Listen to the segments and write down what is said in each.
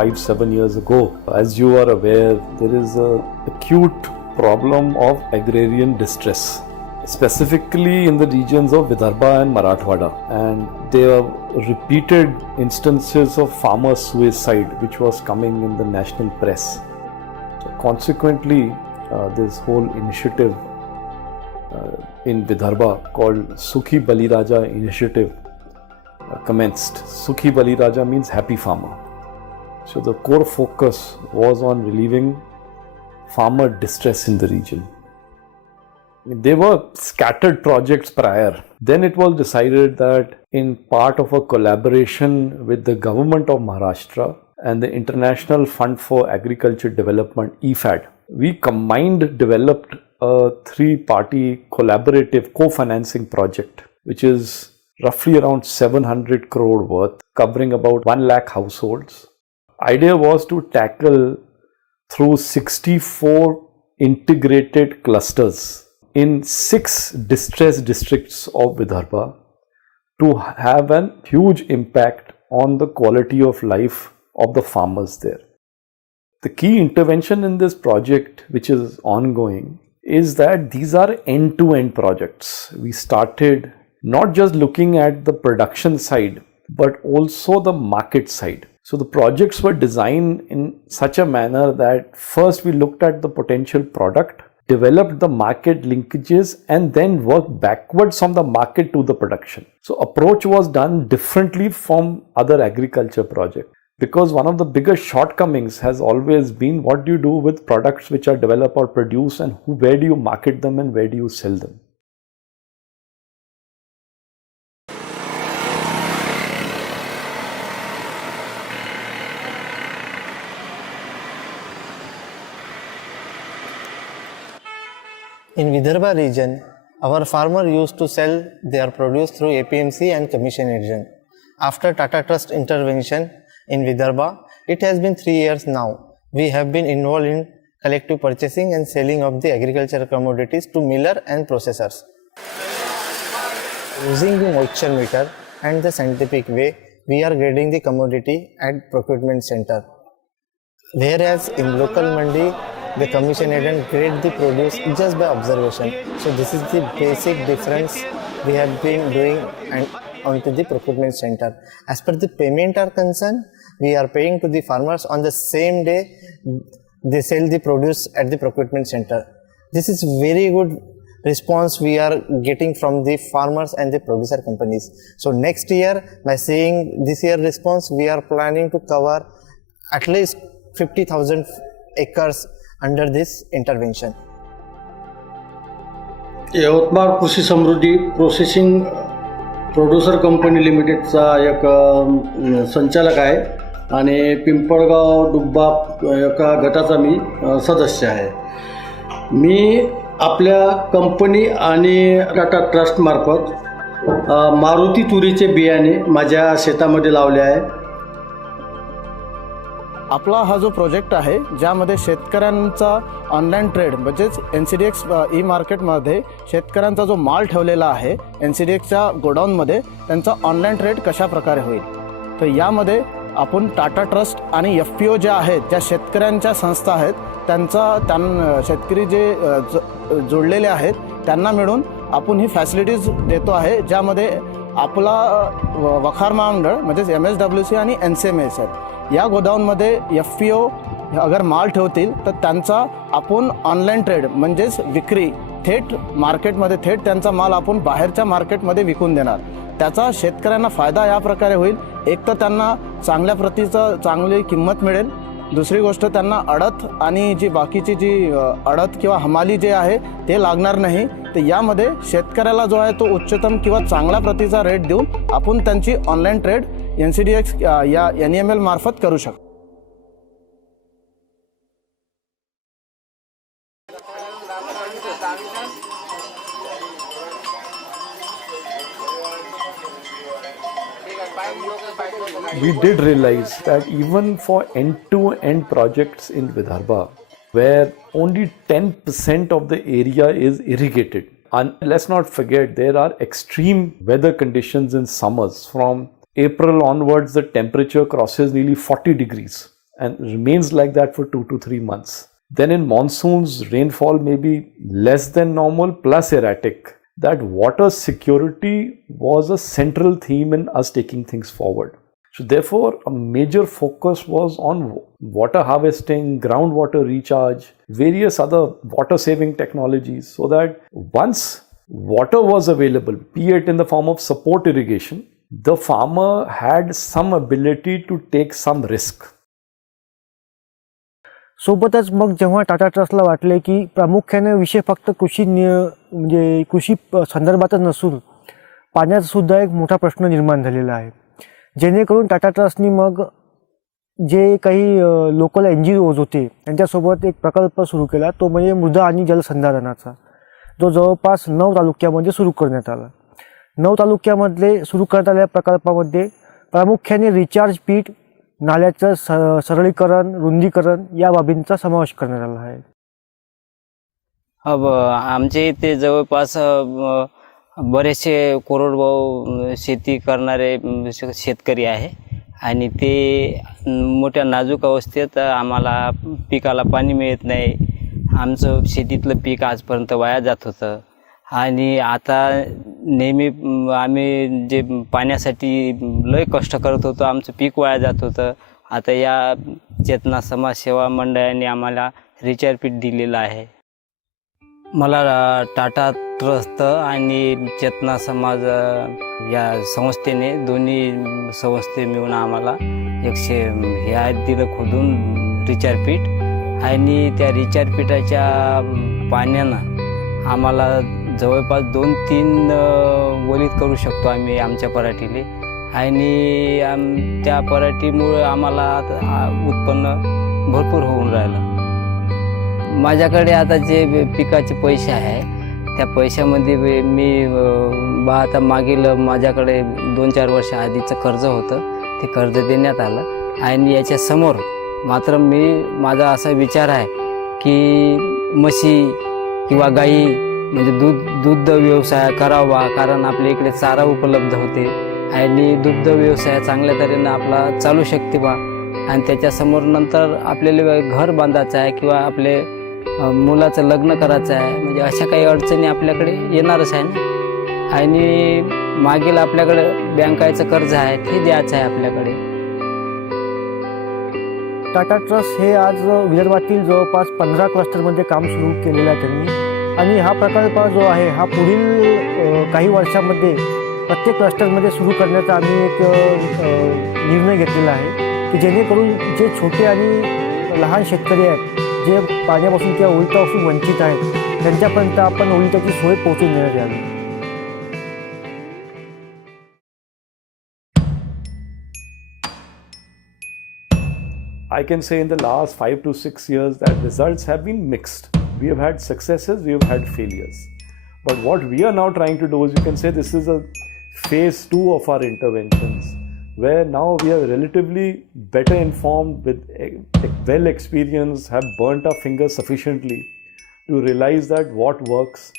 5-7 years ago. As you are aware, there is an acute problem of agrarian distress, specifically in the regions of Vidarbha and Marathwada, and there are repeated instances of farmer suicide which was coming in the national press. So consequently, this whole initiative in Vidarbha called Sukhi Baliraja initiative commenced. Sukhi Baliraja means happy farmer. So the core focus was on relieving farmer distress in the region. There were scattered projects prior. Then it was decided that in part of a collaboration with the government of Maharashtra and the International Fund for Agriculture Development, IFAD, we combined developed a 3-party collaborative co-financing project, which is roughly around 700 crore worth, covering about 1 lakh households. Idea was to tackle through 64 integrated clusters in 6 distressed districts of Vidarbha to have a huge impact on the quality of life of the farmers there. The key intervention in this project, which is ongoing, is that these are end-to-end projects. We started not just looking at the production side, but also the market side. So the projects were designed in such a manner that first we looked at the potential product, developed the market linkages, and then worked backwards from the market to the production. So approach was done differently from other agriculture projects, because one of the biggest shortcomings has always been what do you do with products which are developed or produced, and where do you market them and where do you sell them. In Vidarbha region, our farmer used to sell their produce through APMC and commission agent. After Tata Trust intervention in Vidarbha, it has been 3 years now. We have been involved in collective purchasing and selling of the agricultural commodities to miller and processors. Using the moisture meter and the scientific way, we are grading the commodity at procurement center. Whereas in local mandi, the commission agent grade the produce just by observation. So this is the basic difference we have been doing and onto the procurement center. As per the payment are concerned, we are paying to the farmers on the same day they sell the produce at the procurement center. This is very good response we are getting from the farmers and the producer companies. So next year, by seeing this year response, we are planning to cover at least 50,000 acres under this intervention. Yavatmal कृषी समृद्धी processing producer company लिमिटेडचा एक संचालक आहे आणि पिंपळगाव डुब्बा एका गटाचा मी सदस्य आहे. मी आपल्या कंपनी आणि टाटा ट्रस्ट मार्फत मारुती तुरीचे बियाणे माझ्या शेतामध्ये लावले आहे. आपला हा जो प्रोजेक्ट आहे ज्यामध्ये शेतकऱ्यांचा ऑनलाईन ट्रेड म्हणजेच NCDX ई मार्केटमध्ये शेतकऱ्यांचा जो माल ठेवलेला आहे NCDXच्या गोडाऊनमध्ये त्यांचा ऑनलाईन ट्रेड कशा प्रकारे होईल. तर यामध्ये आपण टाटा ट्रस्ट आणि FPO ज्या आहेत ज्या शेतकऱ्यांच्या संस्था आहेत त्यांना शेतकरी जे जोडलेले आहेत त्यांना मिळून आपण ही फॅसिलिटीज देतो आहे, ज्यामध्ये आपला वखार महामंडळ म्हणजेच MSWC आणि NCMS आहेत. या गोदाऊनमध्ये FPO अगर माल ठेवतील तर त्यांचा आपण ऑनलाईन ट्रेड म्हणजेच विक्री थेट मार्केटमध्ये थेट त्यांचा माल आपण बाहेरच्या मार्केटमध्ये विकून देणार. त्याचा शेतकऱ्यांना फायदा या प्रकारे होईल. एक तर त्यांना चांगल्या प्रतीचं चांगली किंमत मिळेल. दुसरी गोष्ट त्यांना अडत आणि जी बाकीची जी अडत किंवा हमाली जे आहे ते लागणार नाही. तर यामध्ये शेतकऱ्याला जो आहे तो उच्चतम किंवा चांगल्या प्रतीचा रेट देऊन आपण त्यांची ऑनलाईन ट्रेड NCDX या NEML मार्फत करू शकतो. We did realize that even for end-to-end projects in Vidarbha, where only 10% of the area is irrigated, and let's not forget there are extreme weather conditions in summers. From April onwards, the temperature crosses nearly 40 degrees, and remains like that for 2 to 3 months. Then in monsoons, rainfall may be less than normal plus erratic. That water security was a central theme in us taking things forward. So therefore, a major focus was on water harvesting, groundwater recharge, various other water saving technologies, so that once water was available, be it in the form of support irrigation, the farmer had some ability to take some risk. सोबतच मग जेव्हा टाटा ट्रस्टला वाटले की प्रामुख्याने विषय फक्त म्हणजे कृषी संदर्भातच नसून पाण्याचा सुद्धा एक मोठा प्रश्न निर्माण झालेला आहे, जेणेकरून टाटा ट्रस्टनी मग जे काही लोकल NGOज होते त्यांच्यासोबत एक प्रकल्प सुरू केला, तो म्हणजे मृदा आणि जलसंधारणाचा, जो जवळपास 9 तालुक्यामध्ये सुरू करण्यात आला. 9 तालुक्यामधले सुरू करण्यात आलेल्या प्रकल्पामध्ये प्रामुख्याने रिचार्ज पीठ, नाल्याचं सरळीकरण, रुंदीकरण या बाबींचा समावेश करण्यात आला आहे. अब आमच्या इथे जवळपास बरेचसे कोरडवाहू शेती करणारे शेतकरी आहे आणि ते मोठ्या नाजूक अवस्थेत आम्हाला पिकाला पाणी मिळत नाही. आमचं शेतीतलं पीक आजपर्यंत वाया जात होतं आणि आता नेहमी आम्ही जे पाण्यासाठी लय कष्ट करत होतो, आमचं पीक वाया जात होतं. आता या चेतना समाजसेवा मंडळाने आम्हाला रिचार्ज पीठ दिलेलं आहे. मला टाटा ट्रस्ट आणि चेतना समाज या संस्थेने, दोन्ही संस्थे मिळून आम्हाला हे दिलं खोदून रिचार्ज पीठ, आणि त्या रिचार्ज पीठाच्या पाण्यानं आम्हाला जवळपास 2-3 वलीत करू शकतो आम्ही आमच्या पराठीले, आणि त्या पराठीमुळे आम्हाला उत्पन्न भरपूर होऊन राहिलं. माझ्याकडे आता जे पिकाचे पैसे आहे त्या पैशामध्ये मी आता मागील माझ्याकडे 2-4 वर्ष आधीचं कर्ज होतं, ते कर्ज देण्यात आलं. आणि याच्या समोर मात्र माझा असा विचार आहे की म्हशी किंवा गाई म्हणजे दूध व्यवसाय करावा, कारण आपल्या इकडे चारा उपलब्ध होते आणि दुग्ध व्यवसाय चांगल्या तऱ्हेनं आपला चालू शकते बा. आणि त्याच्यासमोर नंतर आपल्याला घर बांधायचं आहे किंवा आपले मुलाचं लग्न करायचं आहे, म्हणजे अशा काही अडचणी आपल्याकडे येणारच आहे ना. आणि मागील आपल्याकडे बँकाचं कर्ज आहे ते द्यायचं आहे आपल्याकडे. टाटा ट्रस्ट हे आज विदर्भातील जवळपास 15 क्लस्टरमध्ये काम सुरू केलेलं आहे त्यांनी, आणि हा प्रकल्प जो आहे हा पुढील काही वर्षांमध्ये प्रत्येक क्लस्टरमध्ये सुरू करण्याचा आम्ही एक निर्णय घेतलेला आहे, की जेणेकरून जे छोटे आणि लहान शेतकरी आहेत, जे पाण्यापासून किंवा ओलितापासून वंचित आहेत, त्यांच्यापर्यंत आपण ओलिताची सोय पोहोचून देण्यात यावी. I can say in the last 5 to 6 years that results have been mixed. We have had successes, we have had failures. But what we are now trying to do is, you can say this is a phase 2 of our interventions, where now we are relatively better informed, with well experienced, have burnt our fingers sufficiently to realize that what works,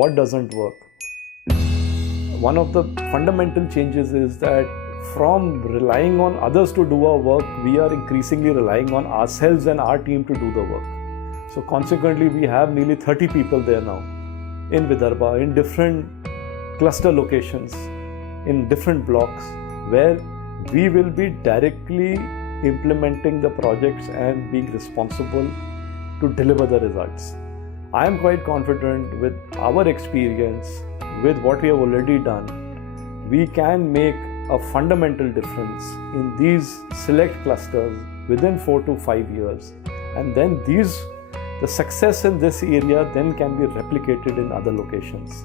what doesn't work. One of the fundamental changes is that from relying on others to do our work, we are increasingly relying on ourselves and our team to do the work. So consequently, we have nearly 30 people there now in Vidarbha, in different cluster locations, in different blocks, where we will be directly implementing the projects and being responsible to deliver the results. I am quite confident with our experience, with what we have already done, we can make a fundamental difference in these select clusters within 4 to 5 years, and then the success in this area then can be replicated in other locations.